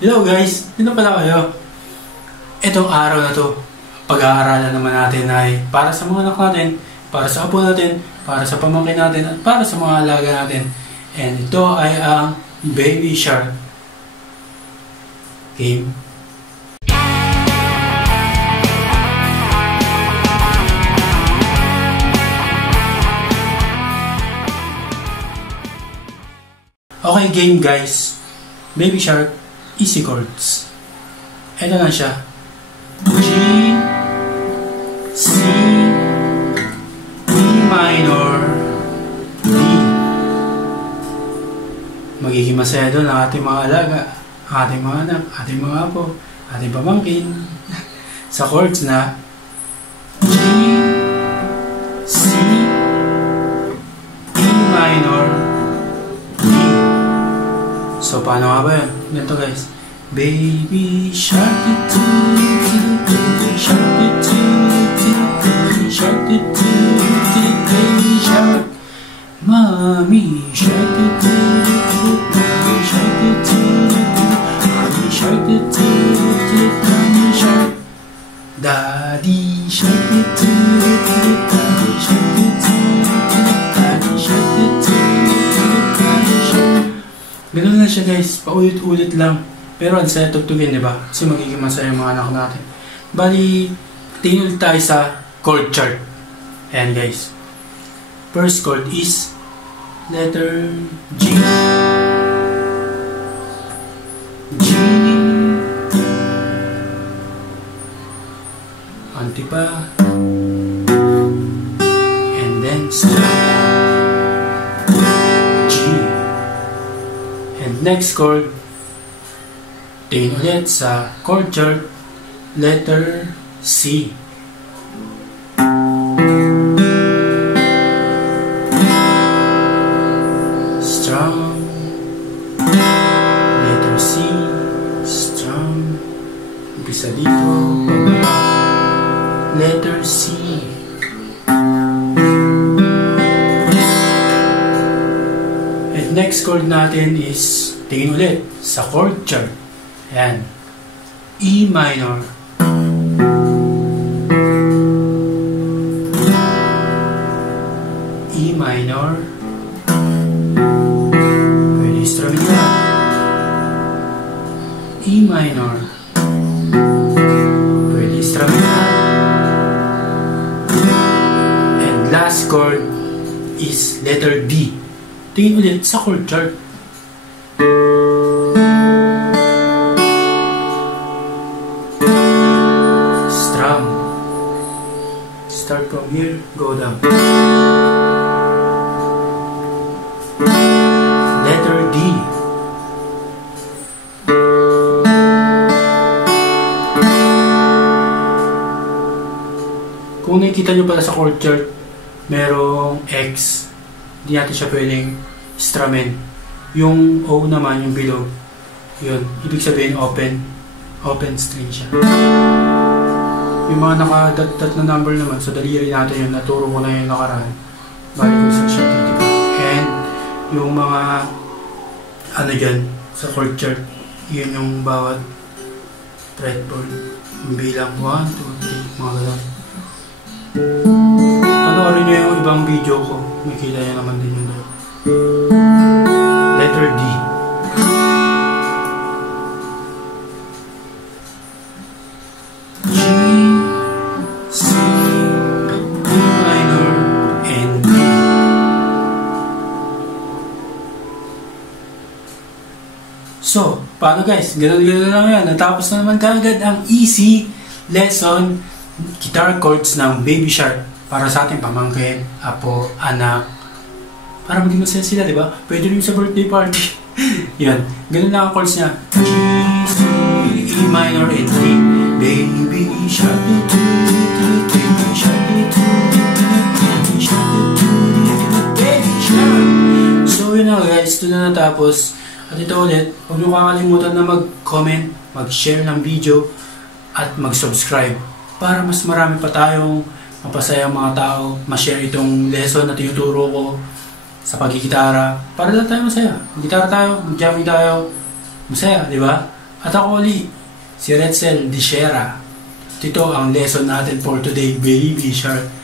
Hello guys! Dito pala kayo. Itong araw na to, pag-aaralan naman natin ay para sa mga anak natin, para sa apo natin, para sa pamangkin natin, at para sa mga alaga natin. And ito ay ang Baby Shark game. Okay, game guys. Baby Shark, easy chords. Ito na siya. G, C, E minor, D. Magiging masaya doon ang ating mga alaga, ating mga anak, ating mga apo, ating pamangkin. Sa chords na G, C, E minor, D. So, paano nga ba yun? Ganito guys. Baby shark, baby shark, baby shark, baby shark, mommy shark, mommy shark, mommy shark, mommy shark, daddy shark, daddy shark, daddy shark, daddy shark. Ganun lang siya guys, paulit-ulit lang. Pero ang saya tugtugin, diba? Kasi magiging masaya yung mga anak natin. Bali, tingin ulit tayo sa chord chart. Ayan guys. First chord is letter G. G. Anti pa. And then strum. G. And next chord, tingin ulit sa chord chart, letter C. Strum. Letter C. Strum. Umpisa dito. Pababa. Letter C. And next chord natin is tingin ulit sa chord chart. Ayan. E minor. E minor. Pwede strumming na. E minor. Pwede strumming na. And last chord is letter D. Tingin ulit sa chord chart. Start from here, go down. Letter D. Kung nakikita nyo pala sa chord chart, merong X. Hindi natin siya pwedeng strumming. Yung O naman, yung below, yun. Ibig sabihin open. Open string siya. Yung mga naka-dot na number naman, so daliri natin yun, naturo ko na yung nakaraan. Bali ko sa siya titipa. And yung mga ano dyan, sa chord chart, yun yung bawat fretboard. Yung bilang 1, 2, 3, mga gano'n. Panoorin nyo yung ibang video ko, makikita nyo naman din yun doon. Letter D. So, paano guys? Ganun-ganun lang yan. Natapos na naman kaagad ang easy lesson guitar chords ng Baby Shark para sa ating pamangkin, apo, anak. Para maging masaya sila, di ba? Pwede rin sa birthday party. Yan. Ganun lang ang chords niya. G, C, E minor, and D. Baby Shark, Baby Shark, Baby Shark, Baby Shark. So, yun na guys. Ito na natapos. At ito ulit, huwag niyo kakalimutan na mag-comment, mag-share ng video, at mag-subscribe para mas marami pa tayong mapasayang mga tao, ma-share itong lesson na tinuturo ko sa pagkikitara para lang tayo masaya. Mag-gitara tayo, mag-jamming tayo, masaya, di ba? At ako uli, si Retzel Dishera. Ito ang lesson natin for today, Baby Shark.